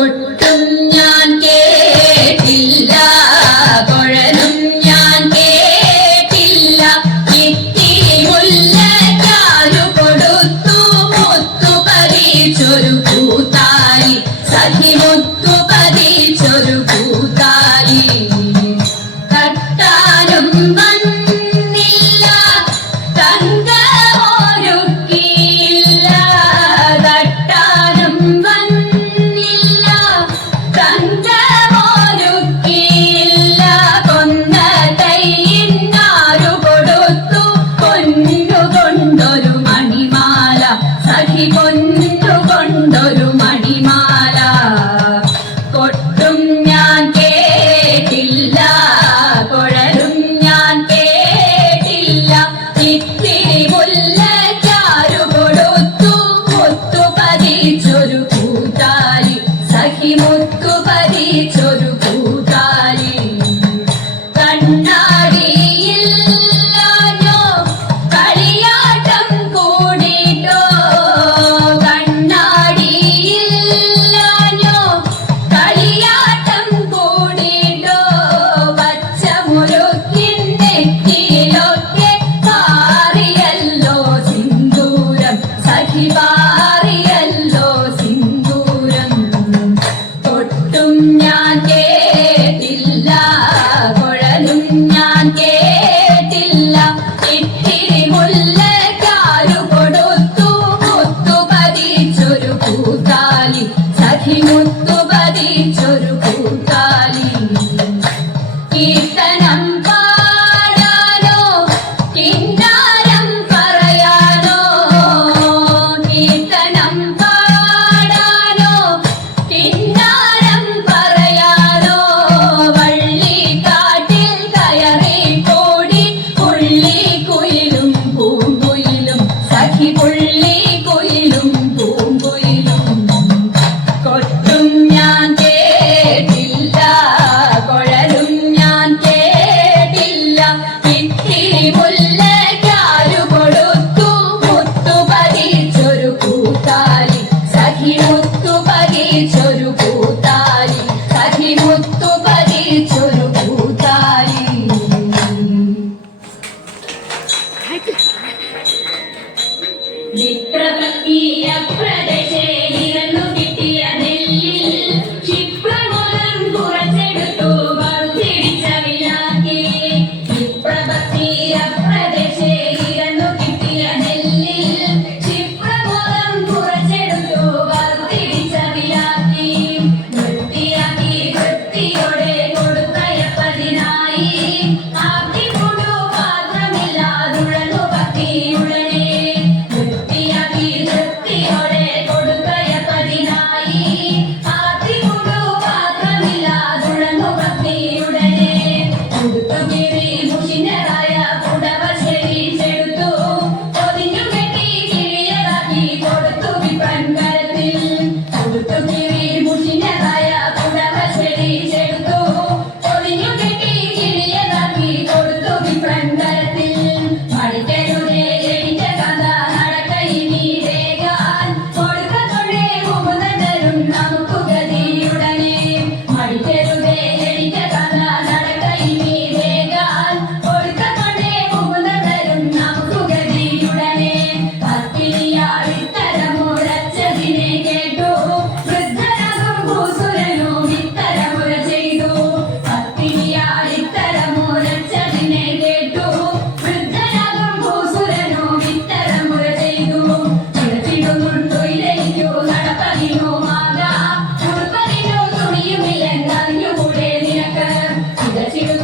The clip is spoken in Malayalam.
കൊട്ടും ഞാൻ കേട്ടില്ല കുഴലും ഞാൻ കേട്ടില്ല. ഇത്തിരി മുല്ലക്കാലു കൊടുത്തു മുത്തു പതിച്ചൊരു കൂത്തായി സഖിമു me é Come in. Thank you.